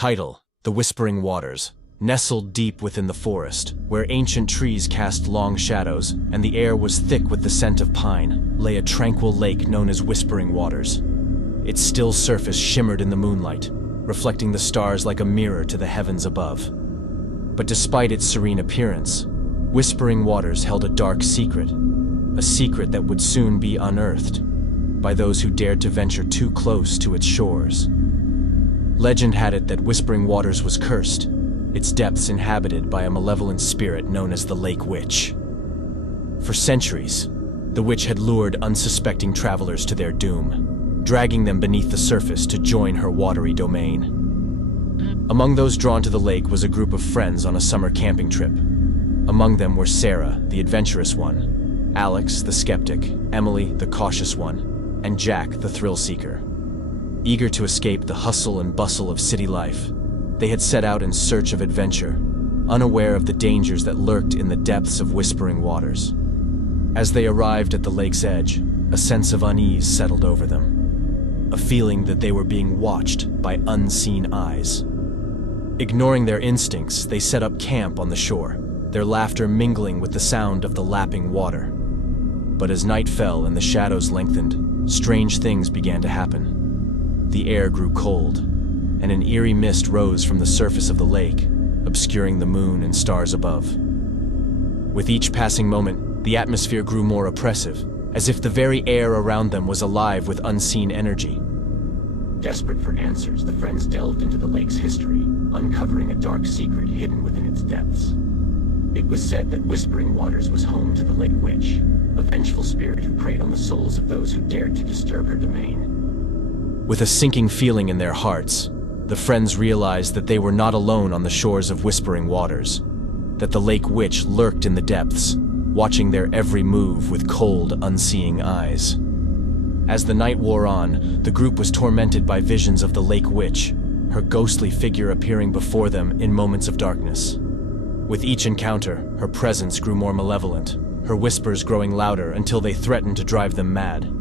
Title: The Whispering Waters. Nestled deep within the forest, where ancient trees cast long shadows and the air was thick with the scent of pine, lay a tranquil lake known as Whispering Waters. Its still surface shimmered in the moonlight, reflecting the stars like a mirror to the heavens above. But despite its serene appearance, Whispering Waters held a dark secret, a secret that would soon be unearthed by those who dared to venture too close to its shores. Legend had it that Whispering Waters was cursed, its depths inhabited by a malevolent spirit known as the Lake Witch. For centuries, the witch had lured unsuspecting travelers to their doom, dragging them beneath the surface to join her watery domain. Among those drawn to the lake was a group of friends on a summer camping trip. Among them were Sarah, the adventurous one, Alex, the skeptic, Emily, the cautious one, and Jack, the thrill-seeker. Eager to escape the hustle and bustle of city life, they had set out in search of adventure, unaware of the dangers that lurked in the depths of Whispering Waters. As they arrived at the lake's edge, a sense of unease settled over them, a feeling that they were being watched by unseen eyes. Ignoring their instincts, they set up camp on the shore, their laughter mingling with the sound of the lapping water. But as night fell and the shadows lengthened, strange things began to happen. The air grew cold, and an eerie mist rose from the surface of the lake, obscuring the moon and stars above. With each passing moment, the atmosphere grew more oppressive, as if the very air around them was alive with unseen energy. Desperate for answers, the friends delved into the lake's history, uncovering a dark secret hidden within its depths. It was said that Whispering Waters was home to the Lake Witch, a vengeful spirit who preyed on the souls of those who dared to disturb her domain. With a sinking feeling in their hearts, the friends realized that they were not alone on the shores of Whispering Waters, that the Lake Witch lurked in the depths, watching their every move with cold, unseeing eyes. As the night wore on, the group was tormented by visions of the Lake Witch, her ghostly figure appearing before them in moments of darkness. With each encounter, her presence grew more malevolent, her whispers growing louder until they threatened to drive them mad.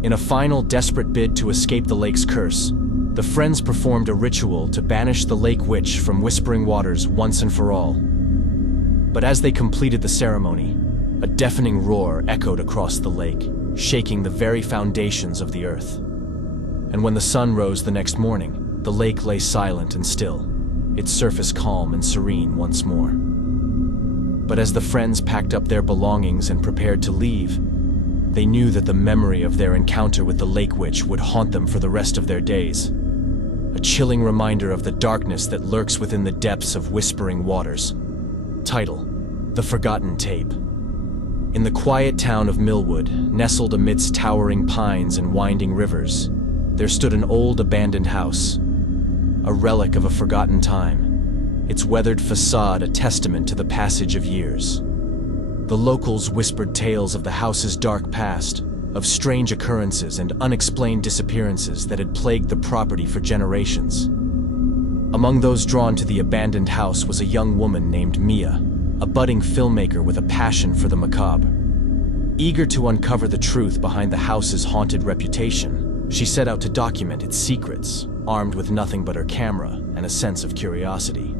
In a final, desperate bid to escape the lake's curse, the friends performed a ritual to banish the Lake Witch from Whispering Waters once and for all. But as they completed the ceremony, a deafening roar echoed across the lake, shaking the very foundations of the earth. And when the sun rose the next morning, the lake lay silent and still, its surface calm and serene once more. But as the friends packed up their belongings and prepared to leave, they knew that the memory of their encounter with the Lake Witch would haunt them for the rest of their days. A chilling reminder of the darkness that lurks within the depths of Whispering Waters. Title: The Forgotten Tape. In the quiet town of Millwood, nestled amidst towering pines and winding rivers, there stood an old abandoned house, a relic of a forgotten time, its weathered facade a testament to the passage of years. The locals whispered tales of the house's dark past, of strange occurrences and unexplained disappearances that had plagued the property for generations. Among those drawn to the abandoned house was a young woman named Mia, a budding filmmaker with a passion for the macabre. Eager to uncover the truth behind the house's haunted reputation, she set out to document its secrets, armed with nothing but her camera and a sense of curiosity.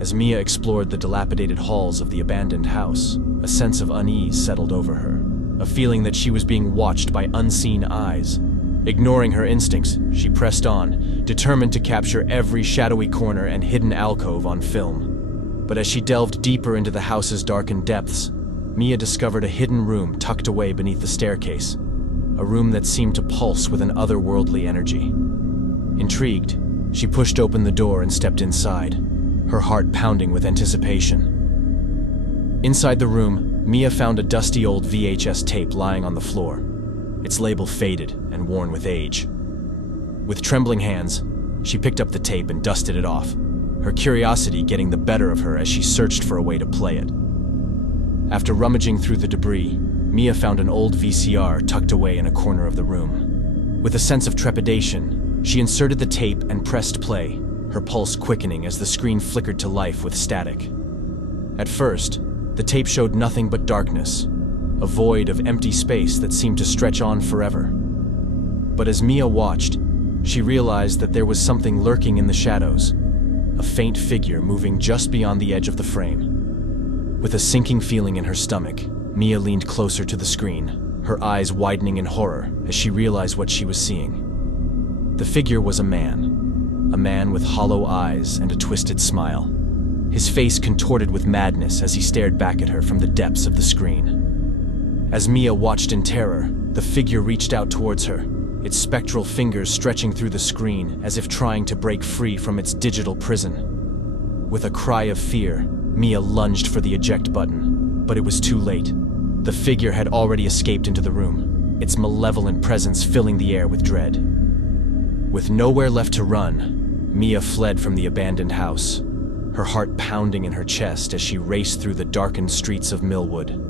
As Mia explored the dilapidated halls of the abandoned house, a sense of unease settled over her, a feeling that she was being watched by unseen eyes. Ignoring her instincts, she pressed on, determined to capture every shadowy corner and hidden alcove on film. But as she delved deeper into the house's darkened depths, Mia discovered a hidden room tucked away beneath the staircase, a room that seemed to pulse with an otherworldly energy. Intrigued, she pushed open the door and stepped inside, her heart pounding with anticipation. Inside the room, Mia found a dusty old VHS tape lying on the floor, its label faded and worn with age. With trembling hands, she picked up the tape and dusted it off, her curiosity getting the better of her as she searched for a way to play it. After rummaging through the debris, Mia found an old VCR tucked away in a corner of the room. With a sense of trepidation, she inserted the tape and pressed play, her pulse quickening as the screen flickered to life with static. At first, the tape showed nothing but darkness, a void of empty space that seemed to stretch on forever. But as Mia watched, she realized that there was something lurking in the shadows, a faint figure moving just beyond the edge of the frame. With a sinking feeling in her stomach, Mia leaned closer to the screen, her eyes widening in horror as she realized what she was seeing. The figure was a man with hollow eyes and a twisted smile. His face contorted with madness as he stared back at her from the depths of the screen. As Mia watched in terror, the figure reached out towards her, its spectral fingers stretching through the screen as if trying to break free from its digital prison. With a cry of fear, Mia lunged for the eject button, but it was too late. The figure had already escaped into the room, its malevolent presence filling the air with dread. With nowhere left to run, Mia fled from the abandoned house, her heart pounding in her chest as she raced through the darkened streets of Millwood.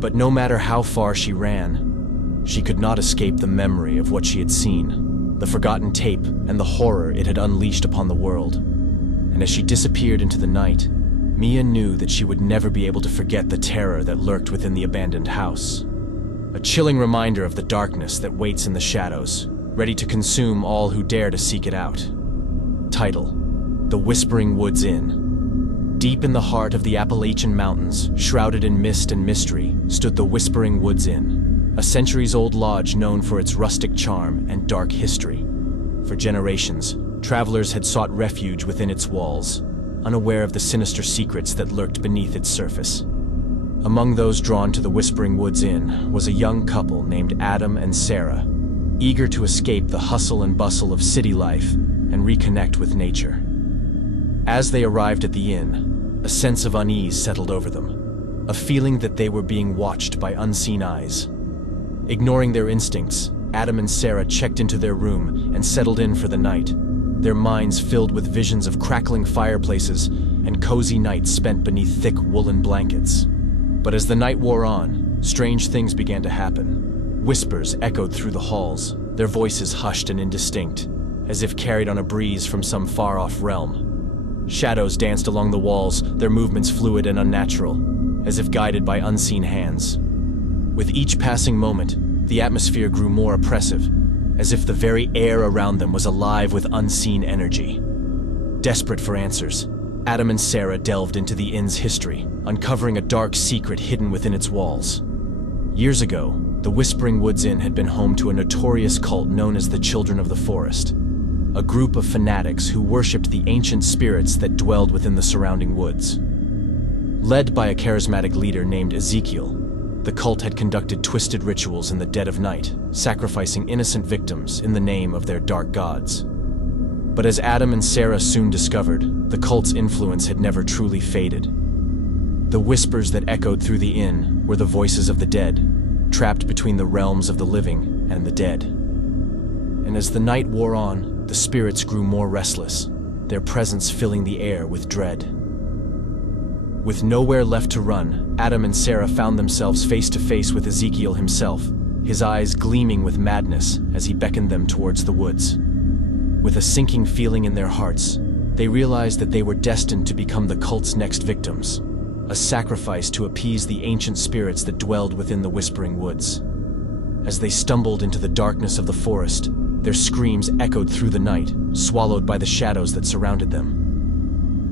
But no matter how far she ran, she could not escape the memory of what she had seen, the forgotten tape and the horror it had unleashed upon the world. And as she disappeared into the night, Mia knew that she would never be able to forget the terror that lurked within the abandoned house. A chilling reminder of the darkness that waits in the shadows, ready to consume all who dare to seek it out. Title: The Whispering Woods Inn. Deep in the heart of the Appalachian Mountains, shrouded in mist and mystery, stood the Whispering Woods Inn, a centuries-old lodge known for its rustic charm and dark history. For generations, travelers had sought refuge within its walls, unaware of the sinister secrets that lurked beneath its surface. Among those drawn to the Whispering Woods Inn was a young couple named Adam and Sarah, eager to escape the hustle and bustle of city life and reconnect with nature. As they arrived at the inn, a sense of unease settled over them, a feeling that they were being watched by unseen eyes. Ignoring their instincts, Adam and Sarah checked into their room and settled in for the night, their minds filled with visions of crackling fireplaces and cozy nights spent beneath thick woolen blankets. But as the night wore on, strange things began to happen. Whispers echoed through the halls, their voices hushed and indistinct, as if carried on a breeze from some far-off realm. Shadows danced along the walls, their movements fluid and unnatural, as if guided by unseen hands. With each passing moment, the atmosphere grew more oppressive, as if the very air around them was alive with unseen energy. Desperate for answers, Adam and Sarah delved into the inn's history, uncovering a dark secret hidden within its walls. Years ago, the Whispering Woods Inn had been home to a notorious cult known as the Children of the Forest, a group of fanatics who worshipped the ancient spirits that dwelled within the surrounding woods. Led by a charismatic leader named Ezekiel, the cult had conducted twisted rituals in the dead of night, sacrificing innocent victims in the name of their dark gods. But as Adam and Sarah soon discovered, the cult's influence had never truly faded. The whispers that echoed through the inn were the voices of the dead, trapped between the realms of the living and the dead. And as the night wore on, the spirits grew more restless, their presence filling the air with dread. With nowhere left to run, Adam and Sarah found themselves face to face with Ezekiel himself, his eyes gleaming with madness as he beckoned them towards the woods. With a sinking feeling in their hearts, they realized that they were destined to become the cult's next victims, a sacrifice to appease the ancient spirits that dwelled within the Whispering Woods. As they stumbled into the darkness of the forest, their screams echoed through the night, swallowed by the shadows that surrounded them.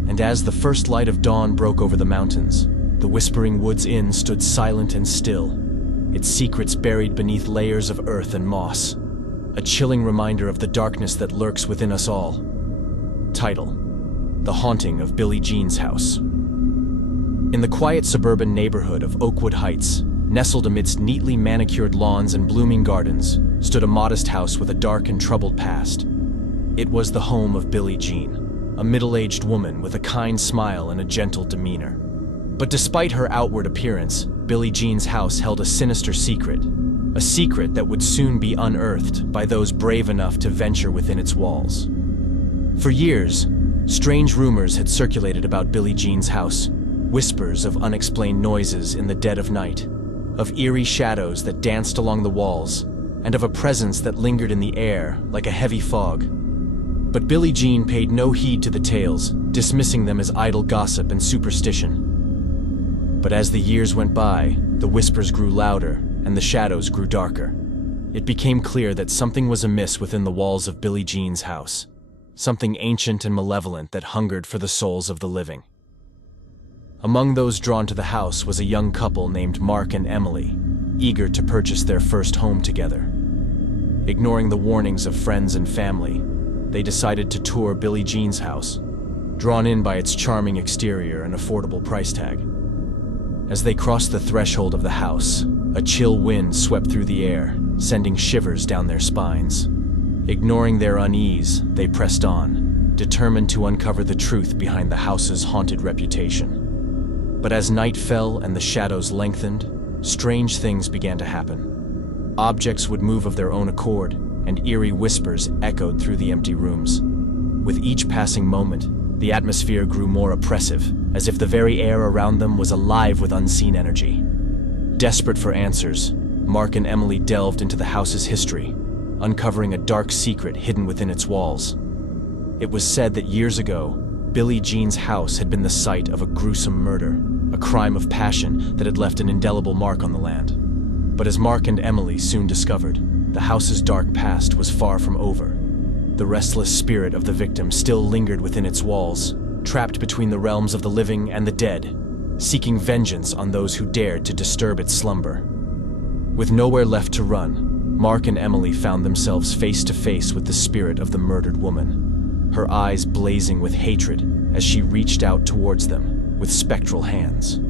And as the first light of dawn broke over the mountains, the Whispering Woods Inn stood silent and still, its secrets buried beneath layers of earth and moss, a chilling reminder of the darkness that lurks within us all. Title: The Haunting of Billie Jean's House. In the quiet suburban neighborhood of Oakwood Heights, nestled amidst neatly manicured lawns and blooming gardens, stood a modest house with a dark and troubled past. It was the home of Billie Jean, a middle-aged woman with a kind smile and a gentle demeanor. But despite her outward appearance, Billie Jean's house held a sinister secret, a secret that would soon be unearthed by those brave enough to venture within its walls. For years, strange rumors had circulated about Billie Jean's house, whispers of unexplained noises in the dead of night, of eerie shadows that danced along the walls, and of a presence that lingered in the air like a heavy fog. But Billie Jean paid no heed to the tales, dismissing them as idle gossip and superstition. But as the years went by, the whispers grew louder and the shadows grew darker. It became clear that something was amiss within the walls of Billie Jean's house. something ancient and malevolent that hungered for the souls of the living. Among those drawn to the house was a young couple named Mark and Emily, eager to purchase their first home together. Ignoring the warnings of friends and family, they decided to tour Billie Jean's house, drawn in by its charming exterior and affordable price tag. As they crossed the threshold of the house, a chill wind swept through the air, sending shivers down their spines. Ignoring their unease, they pressed on, determined to uncover the truth behind the house's haunted reputation. But as night fell and the shadows lengthened, strange things began to happen. Objects would move of their own accord, and eerie whispers echoed through the empty rooms. With each passing moment, the atmosphere grew more oppressive, as if the very air around them was alive with unseen energy. Desperate for answers, Mark and Emily delved into the house's history, uncovering a dark secret hidden within its walls. It was said that years ago, Billie Jean's house had been the site of a gruesome murder, a crime of passion that had left an indelible mark on the land. But as Mark and Emily soon discovered, the house's dark past was far from over. The restless spirit of the victim still lingered within its walls, trapped between the realms of the living and the dead, seeking vengeance on those who dared to disturb its slumber. With nowhere left to run, Mark and Emily found themselves face to face with the spirit of the murdered woman, her eyes blazing with hatred as she reached out towards them with spectral hands.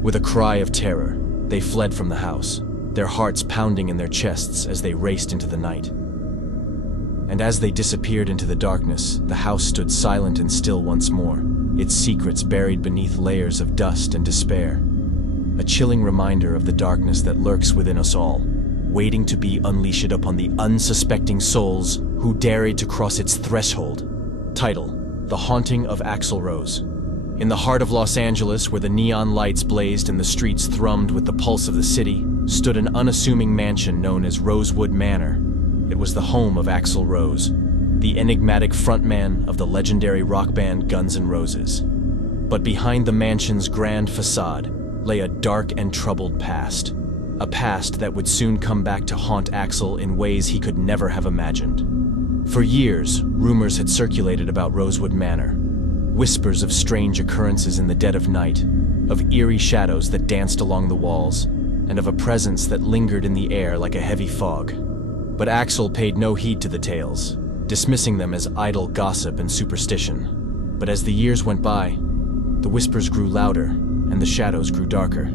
With a cry of terror, they fled from the house, their hearts pounding in their chests as they raced into the night. And as they disappeared into the darkness, the house stood silent and still once more, its secrets buried beneath layers of dust and despair. A chilling reminder of the darkness that lurks within us all, waiting to be unleashed upon the unsuspecting souls who dared to cross its threshold. Title: The Haunting of Axl Rose. In the heart of Los Angeles, where the neon lights blazed and the streets thrummed with the pulse of the city, stood an unassuming mansion known as Rosewood Manor. It was the home of Axl Rose, the enigmatic frontman of the legendary rock band Guns N' Roses. But behind the mansion's grand facade lay a dark and troubled past. A past that would soon come back to haunt Axl in ways he could never have imagined. For years, rumors had circulated about Rosewood Manor. Whispers of strange occurrences in the dead of night, of eerie shadows that danced along the walls, and of a presence that lingered in the air like a heavy fog. But Axl paid no heed to the tales, dismissing them as idle gossip and superstition. But as the years went by, the whispers grew louder and the shadows grew darker.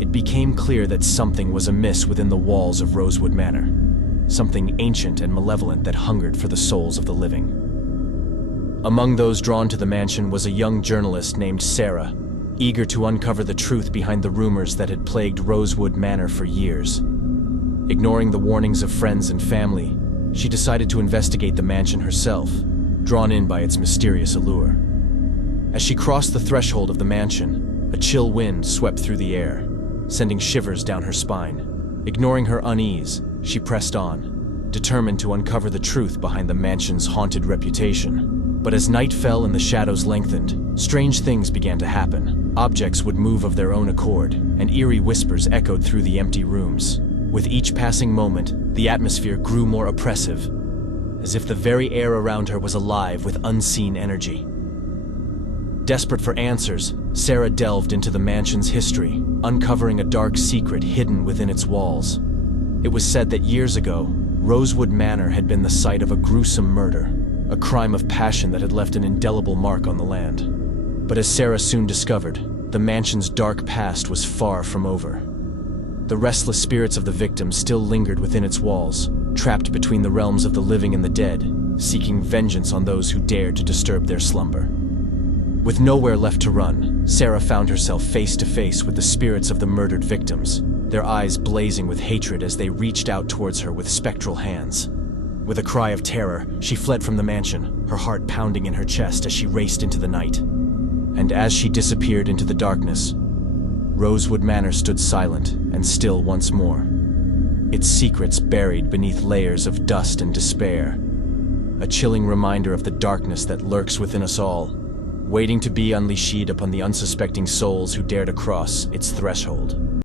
It became clear that something was amiss within the walls of Rosewood Manor, something ancient and malevolent that hungered for the souls of the living. Among those drawn to the mansion was a young journalist named Sarah, eager to uncover the truth behind the rumors that had plagued Rosewood Manor for years. Ignoring the warnings of friends and family, she decided to investigate the mansion herself, drawn in by its mysterious allure. As she crossed the threshold of the mansion, a chill wind swept through the air, sending shivers down her spine. Ignoring her unease, she pressed on, determined to uncover the truth behind the mansion's haunted reputation. But as night fell and the shadows lengthened, strange things began to happen. Objects would move of their own accord, and eerie whispers echoed through the empty rooms. With each passing moment, the atmosphere grew more oppressive, as if the very air around her was alive with unseen energy. Desperate for answers, Sarah delved into the mansion's history, uncovering a dark secret hidden within its walls. It was said that years ago, Rosewood Manor had been the site of a gruesome murder, a crime of passion that had left an indelible mark on the land. But as Sarah soon discovered, the mansion's dark past was far from over. The restless spirits of the victim still lingered within its walls, trapped between the realms of the living and the dead, seeking vengeance on those who dared to disturb their slumber. With nowhere left to run, Sarah found herself face to face with the spirits of the murdered victims, their eyes blazing with hatred as they reached out towards her with spectral hands. With a cry of terror, she fled from the mansion, her heart pounding in her chest as she raced into the night. And as she disappeared into the darkness, Rosewood Manor stood silent and still once more, its secrets buried beneath layers of dust and despair. A chilling reminder of the darkness that lurks within us all, waiting to be unleashed upon the unsuspecting souls who dare to cross its threshold.